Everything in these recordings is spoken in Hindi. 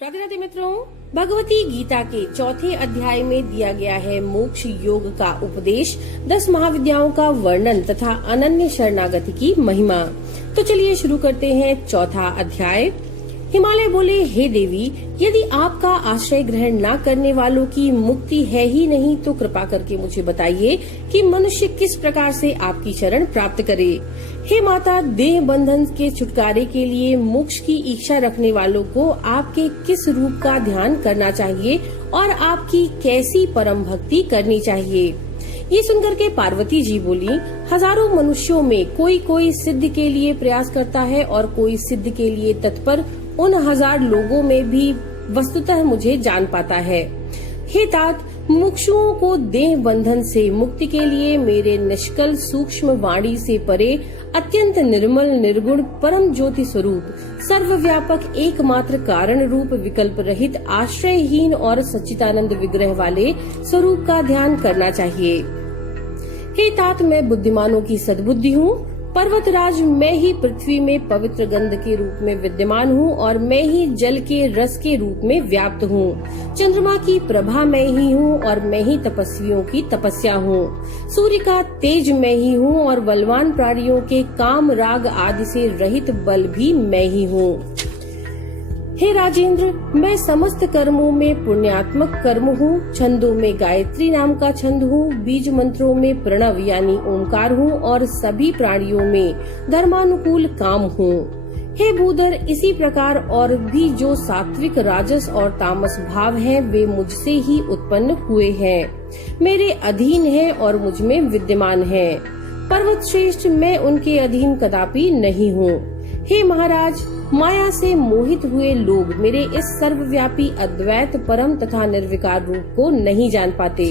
राधे राधे मित्रों, भगवती गीता के चौथे अध्याय में दिया गया है मोक्ष योग का उपदेश, 10 महाविद्याओं का वर्णन तथा अनन्य शरणागति की महिमा। तो चलिए शुरू करते हैं चौथा अध्याय। हिमालय बोले, हे देवी, यदि आपका आश्रय ग्रहण न करने वालों की मुक्ति है ही नहीं तो कृपा करके मुझे बताइए कि मनुष्य किस प्रकार से आपकी शरण प्राप्त करे। हे माता, देह बंधन के छुटकारे के लिए मोक्ष की इच्छा रखने वालों को आपके किस रूप का ध्यान करना चाहिए और आपकी कैसी परम भक्ति करनी चाहिए। ये सुनकर के पार्वती जी बोली, हजारों मनुष्यों में कोई कोई सिद्ध के लिए प्रयास करता है और कोई सिद्ध के लिए तत्पर उन 1000 लोगों में भी वस्तुतः मुझे जान पाता है। हे तात, मुमुक्षुओं को देह बंधन से मुक्ति के लिए मेरे निष्कल सूक्ष्म वाणी से परे अत्यंत निर्मल निर्गुण परम ज्योति स्वरूप सर्वव्यापक एकमात्र कारण रूप विकल्प रहित आश्रयहीन और सच्चिदानंद विग्रह वाले स्वरूप का ध्यान करना चाहिए। हे तात, मैं बुद्धिमानों की सद्बुद्धि हूँ। पर्वतराज, मैं ही पृथ्वी में पवित्र गंध के रूप में विद्यमान हूँ और मैं ही जल के रस के रूप में व्याप्त हूँ। चंद्रमा की प्रभा मैं ही हूँ और मैं ही तपस्वियों की तपस्या हूँ। सूर्य का तेज मैं ही हूँ और बलवान प्राणियों के काम राग आदि से रहित बल भी मैं ही हूँ। हे राजेंद्र, मैं समस्त कर्मों में पुण्यात्मक कर्म हूँ। छंदों में गायत्री नाम का छंद हूँ, बीज मंत्रों में प्रणव यानी ओंकार हूँ और सभी प्राणियों में धर्मानुकूल काम हूँ। हे भूधर, इसी प्रकार और भी जो सात्विक, राजस और तामस भाव हैं, वे मुझसे ही उत्पन्न हुए हैं, मेरे अधीन हैं और मुझ में विद्यमान हैं। पर्वत श्रेष्ठ, मैं उनके अधीन कदापि नहीं हूँ। हे महाराज, माया से मोहित हुए लोग मेरे इस सर्वव्यापी अद्वैत परम तथा निर्विकार रूप को नहीं जान पाते,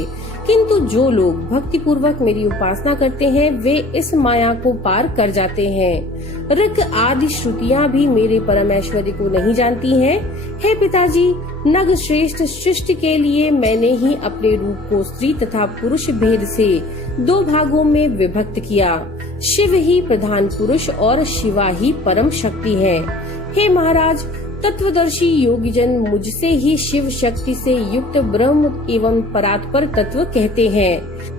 किंतु जो लोग भक्ति पूर्वक मेरी उपासना करते हैं वे इस माया को पार कर जाते हैं। ऋग आदि श्रुतियाँ भी मेरे परम ऐश्वर्य को नहीं जानती हैं। हे पिताजी, नग श्रेष्ठ, सृष्टि के लिए मैंने ही अपने रूप को स्त्री तथा पुरुष भेद से 2 भागों में विभक्त किया। शिव ही प्रधान पुरुष और शिवा ही परम शक्ति है। हे महाराज, तत्वदर्शी योगीजन मुझसे ही शिव शक्ति से युक्त ब्रह्म एवं परात्पर तत्व कहते हैं।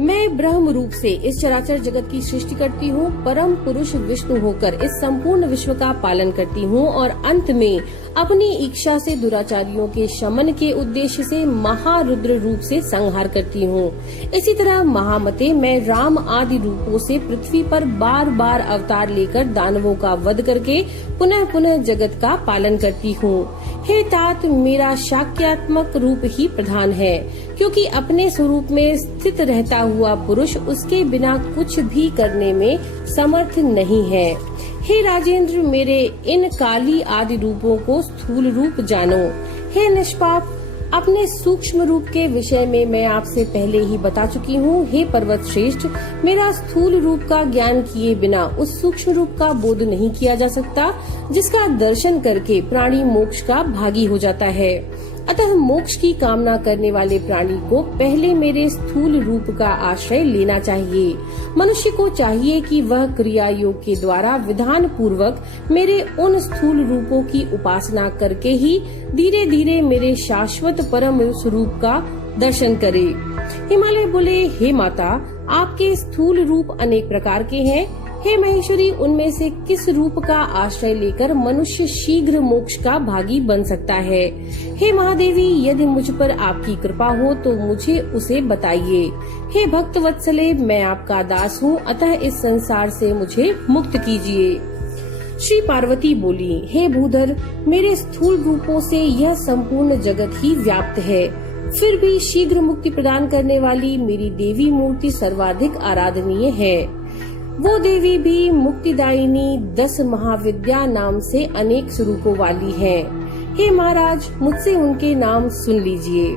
मैं ब्रह्म रूप से इस चराचर जगत की सृष्टि करती हूँ, परम पुरुष विष्णु होकर इस संपूर्ण विश्व का पालन करती हूँ और अंत में अपनी इच्छा से दुराचारियों के शमन के उद्देश्य से महारुद्र रूप से संहार करती हूँ। इसी तरह महामते, मैं राम आदि रूपों से पृथ्वी पर बार बार अवतार लेकर दानवों का वध करके पुनः पुनः जगत का पालन करती हूँ। हे तात, मेरा शाक्यात्मक रूप ही प्रधान है, क्योंकि अपने स्वरूप में स्थित रहता हुआ पुरुष उसके बिना कुछ भी करने में समर्थ नहीं है। हे राजेंद्र, मेरे इन काली आदि रूपों को स्थूल रूप जानो। हे निष्पाप, अपने सूक्ष्म रूप के विषय में मैं आपसे पहले ही बता चुकी हूँ। हे पर्वत श्रेष्ठ, मेरा स्थूल रूप का ज्ञान किए बिना उस सूक्ष्म रूप का बोध नहीं किया जा सकता, जिसका दर्शन करके प्राणी मोक्ष का भागी हो जाता है। अतः मोक्ष की कामना करने वाले प्राणी को पहले मेरे स्थूल रूप का आश्रय लेना चाहिए। मनुष्य को चाहिए कि वह क्रिया योग के द्वारा विधान पूर्वक मेरे उन स्थूल रूपों की उपासना करके ही धीरे धीरे मेरे शाश्वत परम स्वरूप का दर्शन करे। हिमालय बोले, हे माता, आपके स्थूल रूप अनेक प्रकार के हैं। हे महेश्वरी, उनमें से किस रूप का आश्रय लेकर मनुष्य शीघ्र मोक्ष का भागी बन सकता है। हे महादेवी, यदि मुझ पर आपकी कृपा हो तो मुझे उसे बताइए। हे भक्त वत्सले, मैं आपका दास हूँ, अतः इस संसार से मुझे मुक्त कीजिए। श्री पार्वती बोली, हे भूधर, मेरे स्थूल रूपों से यह संपूर्ण जगत ही व्याप्त है, फिर भी शीघ्र मुक्ति प्रदान करने वाली मेरी देवी मूर्ति सर्वाधिक आराधनीय है। वो देवी भी मुक्तिदायिनी 10 महाविद्या नाम से अनेक स्वरूपों वाली है। हे महाराज, मुझसे उनके नाम सुन लीजिए।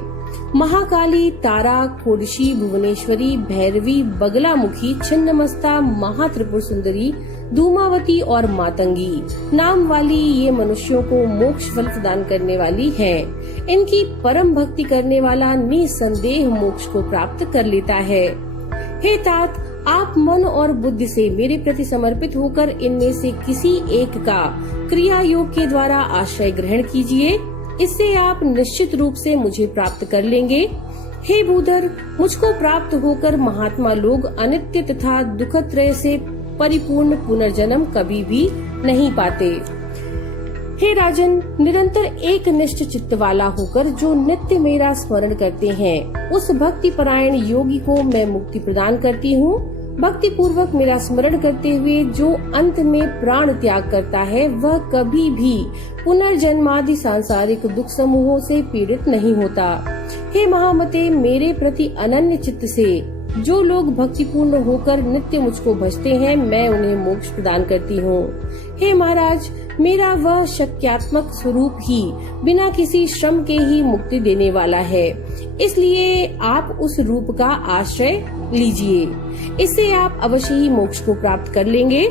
महाकाली, तारा, खोडशी, भुवनेश्वरी, भैरवी, बगलामुखी, छिन्नमस्ता, महात्रिपुर सुंदरी, धूमावती और मातंगी नाम वाली ये मनुष्यों को मोक्ष फल प्रदान करने वाली हैं। इनकी परम भक्ति करने वाला निसंदेह मोक्ष को प्राप्त कर लेता है। हे तात, आप मन और बुद्धि से मेरे प्रति समर्पित होकर इनमें से किसी एक का क्रिया योग के द्वारा आश्रय ग्रहण कीजिए। इससे आप निश्चित रूप से मुझे प्राप्त कर लेंगे। हे भूधर, मुझको प्राप्त होकर महात्मा लोग अनित्य तथा दुखत्रय से परिपूर्ण पुनर्जन्म कभी भी नहीं पाते। हे राजन, निरंतर एक निष्ठ चित्त वाला होकर जो नित्य मेरा स्मरण करते हैं, उस भक्ति परायण योगी को मैं मुक्ति प्रदान करती हूँ। भक्ति पूर्वक मेरा स्मरण करते हुए जो अंत में प्राण त्याग करता है, वह कभी भी पुनर्जन्मादि सांसारिक दुख समूहों से पीड़ित नहीं होता। हे महामते, मेरे प्रति अनन्य चित्त से जो लोग भक्तिपूर्ण होकर नित्य मुझको भजते हैं, मैं उन्हें मोक्ष प्रदान करती हूँ। हे महाराज, मेरा वह शक्यात्मक स्वरूप ही बिना किसी श्रम के ही मुक्ति देने वाला है, इसलिए आप उस रूप का आश्रय लीजिए। इससे आप अवश्य ही मोक्ष को प्राप्त कर लेंगे।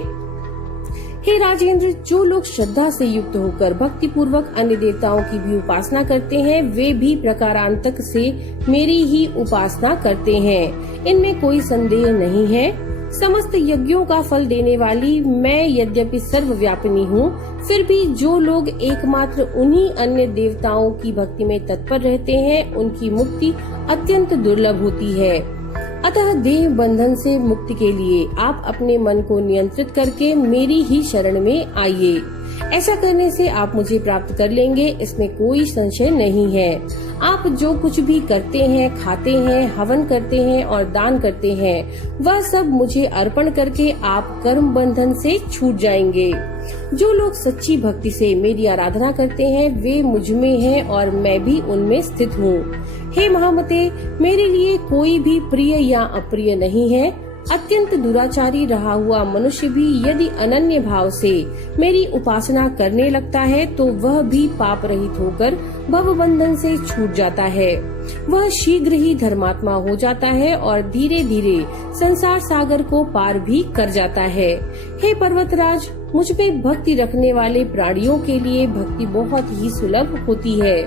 हे राजेंद्र, जो लोग श्रद्धा से युक्त होकर भक्ति पूर्वक अन्य देवताओं की भी उपासना करते हैं, वे भी प्रकारांतक से मेरी ही उपासना करते हैं, इनमें कोई संदेह नहीं है। समस्त यज्ञों का फल देने वाली मैं यद्यपि सर्वव्यापिनी हूँ, फिर भी जो लोग एकमात्र उन्हीं अन्य देवताओं की भक्ति में तत्पर रहते हैं, उनकी मुक्ति अत्यंत दुर्लभ होती है। अतः देह बंधन से मुक्ति के लिए आप अपने मन को नियंत्रित करके मेरी ही शरण में आइए। ऐसा करने से आप मुझे प्राप्त कर लेंगे, इसमें कोई संशय नहीं है। आप जो कुछ भी करते हैं, खाते हैं, हवन करते हैं और दान करते हैं, वह सब मुझे अर्पण करके आप कर्म बंधन से छूट जाएंगे। जो लोग सच्ची भक्ति से मेरी आराधना करते हैं, वे मुझ में हैं और मैं भी उनमें स्थित हूँ। हे महामते, मेरे लिए कोई भी प्रिय या अप्रिय नहीं है। अत्यंत दुराचारी रहा हुआ मनुष्य भी यदि अनन्य भाव से मेरी उपासना करने लगता है, तो वह भी पाप रहित होकर भव बंधन से छूट जाता है। वह शीघ्र ही धर्मात्मा हो जाता है और धीरे धीरे संसार सागर को पार भी कर जाता है। हे पर्वतराज, मुझ में भक्ति रखने वाले प्राणियों के लिए भक्ति बहुत ही सुलभ होती है।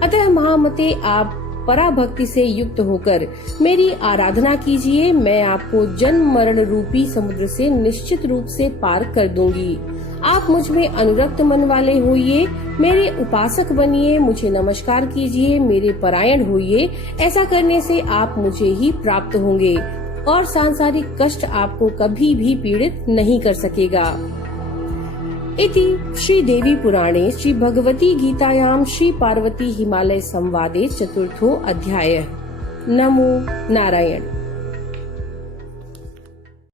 अतः महामते, आप पराभक्ति से युक्त होकर मेरी आराधना कीजिए। मैं आपको जन्म मरण रूपी समुद्र से निश्चित रूप से पार कर दूंगी। आप मुझ में अनुरक्त मन वाले होइए, मेरे उपासक बनिए, मुझे नमस्कार कीजिए, मेरे परायण होइए। ऐसा करने से आप मुझे ही प्राप्त होंगे और सांसारिक कष्ट आपको कभी भी पीड़ित नहीं कर सकेगा। इति श्री देवी पुराणे श्री भगवती गीतायां श्री पार्वती हिमालय संवादे चतुर्थो अध्याय। नमो नारायण।